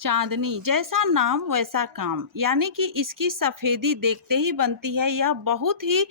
चांदनी, जैसा नाम वैसा काम, यानी कि इसकी सफ़ेदी देखते ही बनती है। यह बहुत ही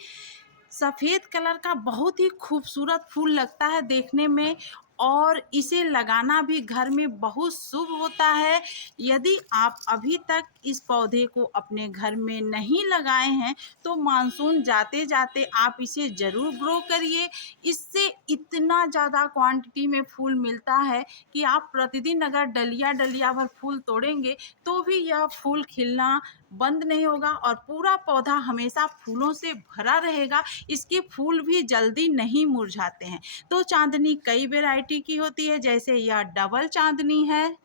सफ़ेद कलर का बहुत ही खूबसूरत फूल लगता है देखने में, और इसे लगाना भी घर में बहुत शुभ होता है। यदि आप अभी तक इस पौधे को अपने घर में नहीं लगाए हैं तो मानसून जाते जाते आप इसे ज़रूर ग्रो करिए। इससे इतना ज़्यादा क्वांटिटी में फूल मिलता है कि आप प्रतिदिन अगर डलिया डलिया भर फूल तोड़ेंगे तो भी यह फूल खिलना बंद नहीं होगा और पूरा पौधा हमेशा फूलों से भरा रहेगा। इसके फूल भी जल्दी नहीं मुरझाते हैं। तो चांदनी कई वैरायटी की होती है, जैसे यह डबल चांदनी है,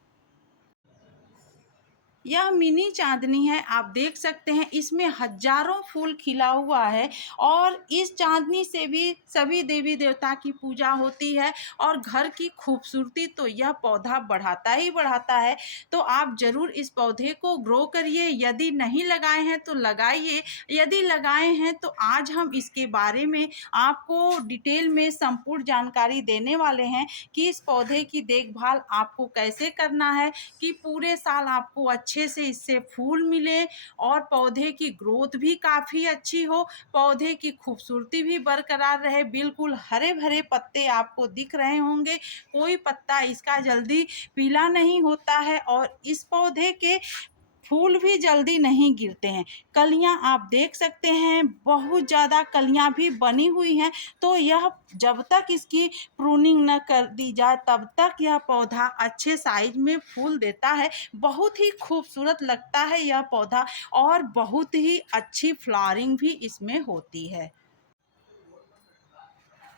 यह मिनी चांदनी है। आप देख सकते हैं इसमें हजारों फूल खिला हुआ है, और इस चांदनी से भी सभी देवी देवता की पूजा होती है, और घर की खूबसूरती तो यह पौधा बढ़ाता ही बढ़ाता है। तो आप ज़रूर इस पौधे को ग्रो करिए। यदि नहीं लगाए हैं तो लगाइए, यदि लगाए हैं तो आज हम इसके बारे में आपको डिटेल में संपूर्ण जानकारी देने वाले हैं कि इस पौधे की देखभाल आपको कैसे करना है कि पूरे साल आपको अच्छे से इससे फूल मिले और पौधे की ग्रोथ भी काफ़ी अच्छी हो, पौधे की खूबसूरती भी बरकरार रहे। बिल्कुल हरे भरे पत्ते आपको दिख रहे होंगे, कोई पत्ता इसका जल्दी पीला नहीं होता है, और इस पौधे के फूल भी जल्दी नहीं गिरते हैं। कलियां आप देख सकते हैं, बहुत ज़्यादा कलियां भी बनी हुई हैं। तो यह जब तक इसकी प्रूनिंग न कर दी जाए तब तक यह पौधा अच्छे साइज में फूल देता है। बहुत ही खूबसूरत लगता है यह पौधा, और बहुत ही अच्छी फ्लावरिंग भी इसमें होती है।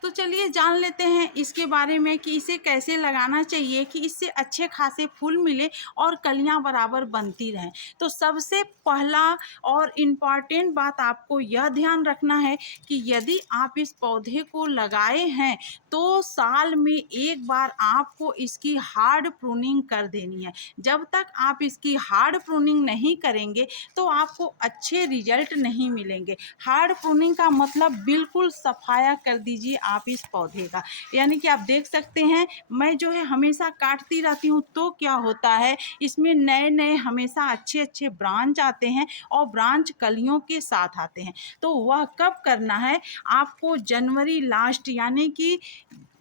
तो चलिए जान लेते हैं इसके बारे में कि इसे कैसे लगाना चाहिए कि इससे अच्छे खासे फूल मिले और कलियां बराबर बनती रहें। तो सबसे पहला और इम्पॉर्टेंट बात आपको यह ध्यान रखना है कि यदि आप इस पौधे को लगाए हैं तो साल में एक बार आपको इसकी हार्ड प्रूनिंग कर देनी है। जब तक आप इसकी हार्ड प्रूनिंग नहीं करेंगे तो आपको अच्छे रिजल्ट नहीं मिलेंगे। हार्ड प्रूनिंग का मतलब बिल्कुल सफाया कर दीजिए आप इस पौधे का। यानी कि आप देख सकते हैं मैं जो है हमेशा काटती रहती हूँ, तो क्या होता है इसमें नए नए हमेशा अच्छे अच्छे ब्रांच आते हैं, और ब्रांच कलियों के साथ आते हैं। तो वह कब करना है आपको? जनवरी लास्ट, यानी कि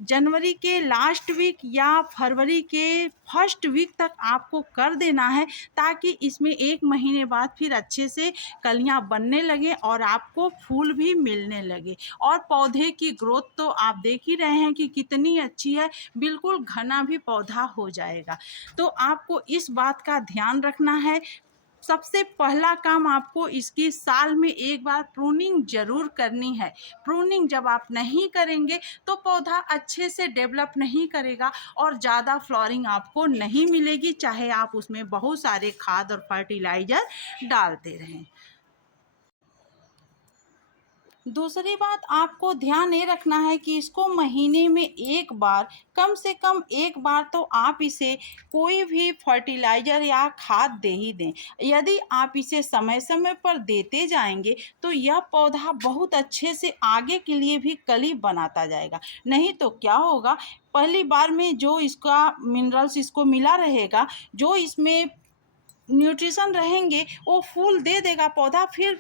जनवरी के लास्ट वीक या फरवरी के फर्स्ट वीक तक आपको कर देना है, ताकि इसमें एक महीने बाद फिर अच्छे से कलियां बनने लगे और आपको फूल भी मिलने लगे। और पौधे की ग्रोथ तो आप देख ही रहे हैं कि कितनी अच्छी है, बिल्कुल घना भी पौधा हो जाएगा। तो आपको इस बात का ध्यान रखना है। सबसे पहला काम आपको इसकी साल में एक बार प्रूनिंग ज़रूर करनी है। प्रूनिंग जब आप नहीं करेंगे तो पौधा अच्छे से डेवलप नहीं करेगा और ज़्यादा फ्लावरिंग आपको नहीं मिलेगी, चाहे आप उसमें बहुत सारे खाद और फर्टिलाइज़र डालते रहें। दूसरी बात आपको ध्यान ये रखना है कि इसको महीने में एक बार, कम से कम एक बार तो आप इसे कोई भी फर्टिलाइज़र या खाद दे ही दें। यदि आप इसे समय समय पर देते जाएंगे तो यह पौधा बहुत अच्छे से आगे के लिए भी कली बनाता जाएगा। नहीं तो क्या होगा, पहली बार में जो इसका मिनरल्स इसको मिला रहेगा, जो इसमें न्यूट्रिशन रहेंगे, वो फूल दे देगा पौधा, फिर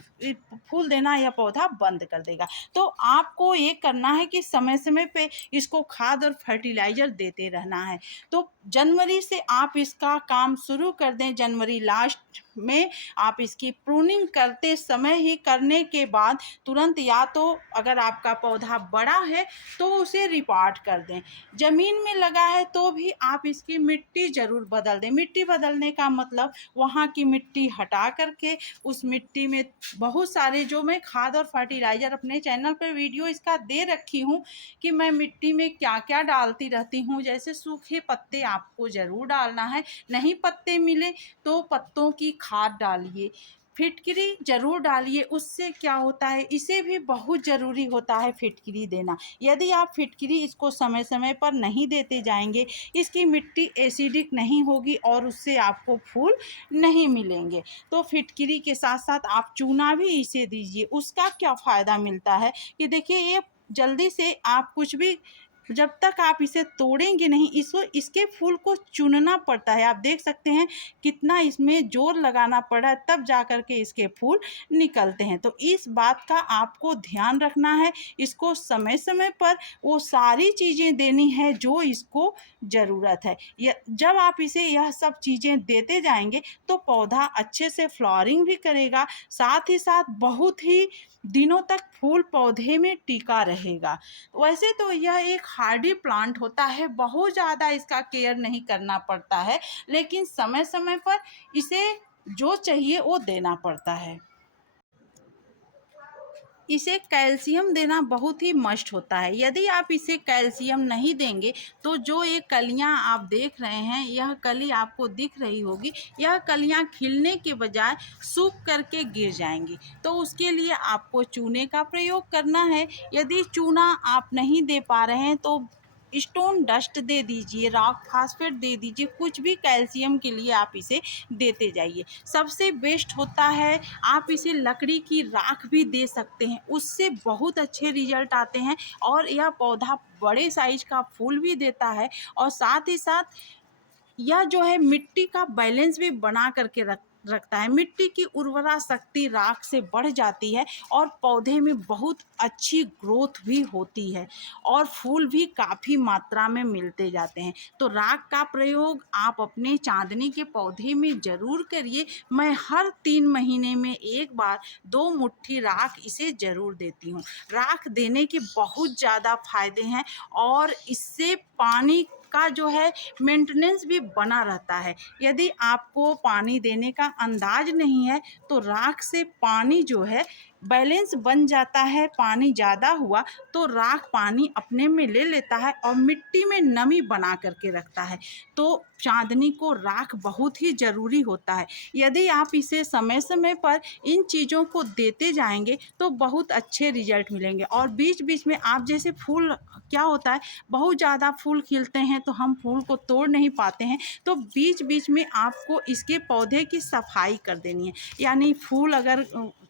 फूल देना या पौधा बंद कर देगा। तो आपको ये करना है कि समय समय पे इसको खाद और फर्टिलाइज़र देते रहना है। तो जनवरी से आप इसका काम शुरू कर दें। जनवरी लास्ट में आप इसकी प्रूनिंग करते समय ही करने के बाद तुरंत, या तो अगर आपका पौधा बड़ा है तो उसे रिपार्ट कर दें। ज़मीन में लगा है तो भी आप इसकी मिट्टी ज़रूर बदल दें। मिट्टी बदलने का मतलब वहाँ की मिट्टी हटा करके उस मिट्टी में बहुत सारे, जो मैं खाद और फर्टिलाइज़र अपने चैनल पर वीडियो इसका दे रखी हूँ कि मैं मिट्टी में क्या क्या डालती रहती हूँ। जैसे सूखे पत्ते आपको ज़रूर डालना है, नहीं पत्ते मिले तो पत्तों की खाद डालिए, फिटकरी ज़रूर डालिए। उससे क्या होता है, इसे भी बहुत ज़रूरी होता है फिटकरी देना। यदि आप फिटकरी इसको समय समय पर नहीं देते जाएंगे, इसकी मिट्टी एसिडिक नहीं होगी और उससे आपको फूल नहीं मिलेंगे। तो फिटकरी के साथ साथ आप चूना भी इसे दीजिए। उसका क्या फ़ायदा मिलता है कि देखिए, ये जल्दी से आप कुछ भी जब तक आप इसे तोड़ेंगे नहीं, इसके फूल को चुनना पड़ता है। आप देख सकते हैं कितना इसमें जोर लगाना पड़ा है, तब जा कर के इसके फूल निकलते हैं। तो इस बात का आपको ध्यान रखना है। इसको समय समय पर वो सारी चीज़ें देनी है जो इसको ज़रूरत है। जब आप इसे यह सब चीज़ें देते जाएंगे तो पौधा अच्छे से फ्लावरिंग भी करेगा, साथ ही साथ बहुत ही दिनों तक फूल पौधे में टिका रहेगा। वैसे तो यह एक हार्डी प्लांट होता है, बहुत ज़्यादा इसका केयर नहीं करना पड़ता है, लेकिन समय समय पर इसे जो चाहिए वो देना पड़ता है। इसे कैल्शियम देना बहुत ही मस्ट होता है। यदि आप इसे कैल्शियम नहीं देंगे तो जो ये कलियां आप देख रहे हैं, यह कली आपको दिख रही होगी, यह कलियां खिलने के बजाय सूख करके गिर जाएंगी। तो उसके लिए आपको चूने का प्रयोग करना है। यदि चूना आप नहीं दे पा रहे हैं तो स्टोन डस्ट दे दीजिए, रॉक फास्फेट दे दीजिए, कुछ भी कैल्शियम के लिए आप इसे देते जाइए। सबसे बेस्ट होता है आप इसे लकड़ी की राख भी दे सकते हैं, उससे बहुत अच्छे रिजल्ट आते हैं और यह पौधा बड़े साइज का फूल भी देता है। और साथ ही साथ यह जो है मिट्टी का बैलेंस भी बना करके रखता है। मिट्टी की उर्वरा शक्ति राख से बढ़ जाती है और पौधे में बहुत अच्छी ग्रोथ भी होती है और फूल भी काफ़ी मात्रा में मिलते जाते हैं। तो राख का प्रयोग आप अपने चांदनी के पौधे में ज़रूर करिए। मैं हर 3 महीने में एक बार 2 मुट्ठी राख इसे ज़रूर देती हूँ। राख देने के बहुत ज़्यादा फायदे हैं और इससे पानी का जो है मेंटेनेंस भी बना रहता है। यदि आपको पानी देने का अंदाज नहीं है तो राख से पानी जो है बैलेंस बन जाता है। पानी ज़्यादा हुआ तो राख पानी अपने में ले लेता है और मिट्टी में नमी बना करके रखता है। तो चांदनी को राख बहुत ही ज़रूरी होता है। यदि आप इसे समय समय पर इन चीज़ों को देते जाएंगे तो बहुत अच्छे रिजल्ट मिलेंगे। और बीच बीच में आप जैसे फूल, क्या होता है बहुत ज़्यादा फूल खिलते हैं तो हम फूल को तोड़ नहीं पाते हैं, तो बीच बीच में आपको इसके पौधे की सफाई कर देनी है। यानी फूल अगर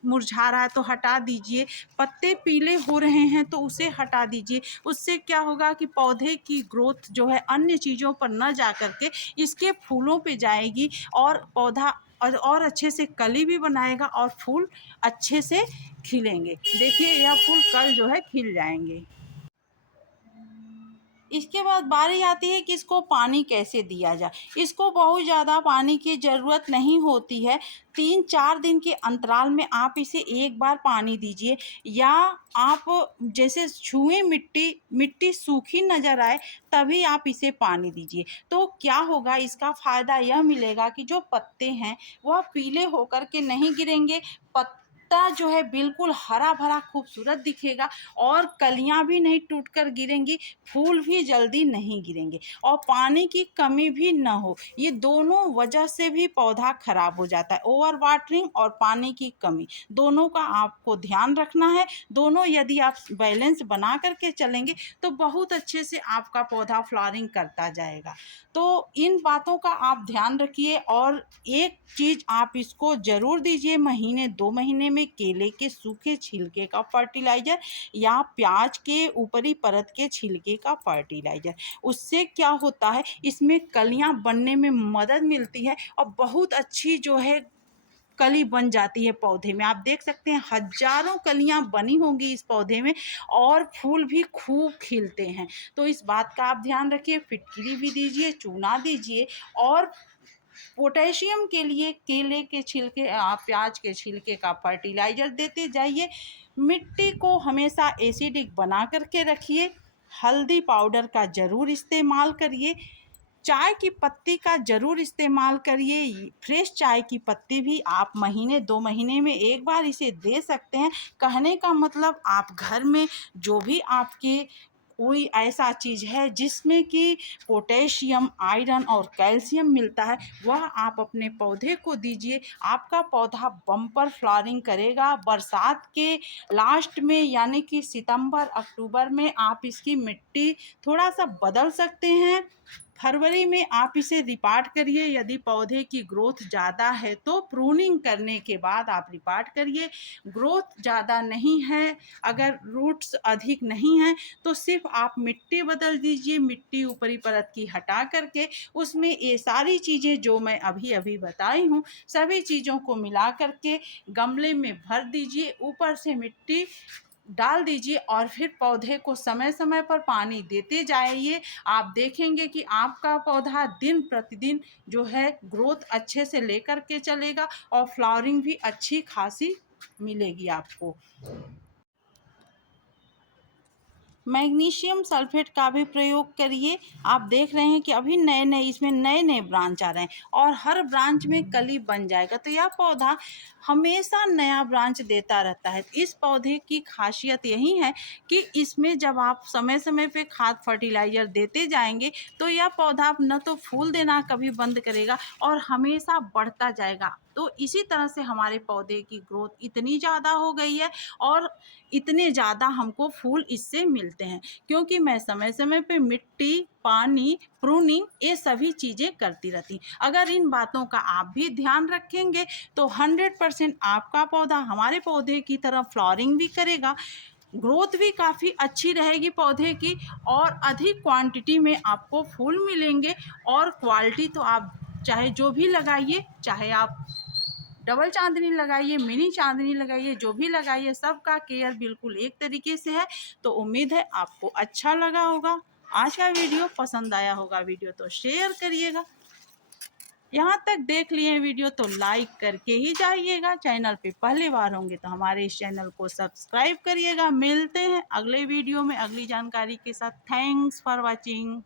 मुरझा रहा है तो हटा दीजिए, पत्ते पीले हो रहे हैं तो उसे हटा दीजिए। उससे क्या होगा कि पौधे की ग्रोथ जो है अन्य चीज़ों पर न जा कर के इसके फूलों पे जाएगी और पौधा और अच्छे से कली भी बनाएगा और फूल अच्छे से खिलेंगे। देखिए यह फूल कल जो है खिल जाएंगे। इसके बाद बारी आती है कि इसको पानी कैसे दिया जाए। इसको बहुत ज़्यादा पानी की ज़रूरत नहीं होती है। 3-4 दिन के अंतराल में आप इसे एक बार पानी दीजिए, या आप जैसे छुएं मिट्टी सूखी नज़र आए तभी आप इसे पानी दीजिए। तो क्या होगा, इसका फ़ायदा यह मिलेगा कि जो पत्ते हैं वह पीले होकर के नहीं गिरेंगे, पत्ता जो है बिल्कुल हरा भरा खूबसूरत दिखेगा और कलियां भी नहीं टूटकर गिरेंगी, फूल भी जल्दी नहीं गिरेंगे और पानी की कमी भी न हो। ये दोनों वजह से भी पौधा खराब हो जाता है, ओवर वाटरिंग और पानी की कमी, दोनों का आपको ध्यान रखना है। दोनों यदि आप बैलेंस बना करके चलेंगे तो बहुत अच्छे से आपका पौधा फ्लावरिंग करता जाएगा। तो इन बातों का आप ध्यान रखिए। और एक चीज़ आप इसको ज़रूर दीजिए, महीने 2 महीने में केले के सूखे छिलके का फर्टिलाइज़र या प्याज के ऊपरी परत के छिलके का फर्टिलाइज़र। उससे क्या होता है, इसमें कलियां बनने में मदद मिलती है और बहुत अच्छी जो है कली बन जाती है पौधे में। आप देख सकते हैं हजारों कलियां बनी होंगी इस पौधे में और फूल भी खूब खिलते हैं। तो इस बात का आप ध्यान रखिए, फिटकरी भी दीजिए, चूना दीजिए। और पोटेशियम के लिए केले के छिलके, प्याज के छिलके का फर्टिलाइज़र देते जाइए। मिट्टी को हमेशा एसिडिक बना करके रखिए। हल्दी पाउडर का ज़रूर इस्तेमाल करिए। चाय की पत्ती का ज़रूर इस्तेमाल करिए। फ्रेश चाय की पत्ती भी आप महीने 2 महीने में एक बार इसे दे सकते हैं। कहने का मतलब, आप घर में जो भी आपके कोई ऐसा चीज़ है जिसमें कि पोटेशियम, आयरन और कैल्शियम मिलता है, वह आप अपने पौधे को दीजिए। आपका पौधा बम्पर फ्लावरिंग करेगा। बरसात के लास्ट में यानी कि सितंबर अक्टूबर में आप इसकी मिट्टी थोड़ा सा बदल सकते हैं। फरवरी में आप इसे रिपार्ट करिए। यदि पौधे की ग्रोथ ज़्यादा है तो प्रूनिंग करने के बाद आप रिपार्ट करिए। ग्रोथ ज़्यादा नहीं है, अगर रूट्स अधिक नहीं हैं, तो सिर्फ आप मिट्टी बदल दीजिए। मिट्टी ऊपरी परत की हटा करके उसमें ये सारी चीज़ें जो मैं अभी अभी बताई हूँ, सभी चीज़ों को मिला करके गमले में भर दीजिए। ऊपर से मिट्टी डाल दीजिए और फिर पौधे को समय समय पर पानी देते जाइए। आप देखेंगे कि आपका पौधा दिन प्रतिदिन जो है ग्रोथ अच्छे से लेकर के चलेगा और फ्लावरिंग भी अच्छी खासी मिलेगी आपको। मैग्नीशियम सल्फेट का भी प्रयोग करिए। आप देख रहे हैं कि अभी नए नए इसमें नए नए ब्रांच आ रहे हैं और हर ब्रांच में कली बन जाएगा, तो यह पौधा हमेशा नया ब्रांच देता रहता है। इस पौधे की खासियत यही है कि इसमें जब आप समय समय पे खाद फर्टिलाइज़र देते जाएंगे तो यह पौधा न तो फूल देना कभी बंद करेगा और हमेशा बढ़ता जाएगा। तो इसी तरह से हमारे पौधे की ग्रोथ इतनी ज़्यादा हो गई है और इतने ज़्यादा हमको फूल इससे मिलते हैं, क्योंकि मैं समय समय पे मिट्टी, पानी, प्रूनिंग ये सभी चीज़ें करती रहती। अगर इन बातों का आप भी ध्यान रखेंगे तो 100% आपका पौधा हमारे पौधे की तरह फ्लावरिंग भी करेगा, ग्रोथ भी काफ़ी अच्छी रहेगी पौधे की और अधिक क्वांटिटी में आपको फूल मिलेंगे। और क्वालिटी तो आप चाहे जो भी लगाइए, चाहे आप डबल चांदनी लगाइए, मिनी चांदनी लगाइए, जो भी लगाइए, सबका केयर बिल्कुल एक तरीके से है। तो उम्मीद है आपको अच्छा लगा होगा। आज का वीडियो पसंद आया होगा, वीडियो तो शेयर करिएगा। यहाँ तक देख लिए वीडियो तो लाइक करके ही जाइएगा। चैनल पे पहली बार होंगे तो हमारे इस चैनल को सब्सक्राइब करिएगा। मिलते हैं अगले वीडियो में अगली जानकारी के साथ। Thanks for watching.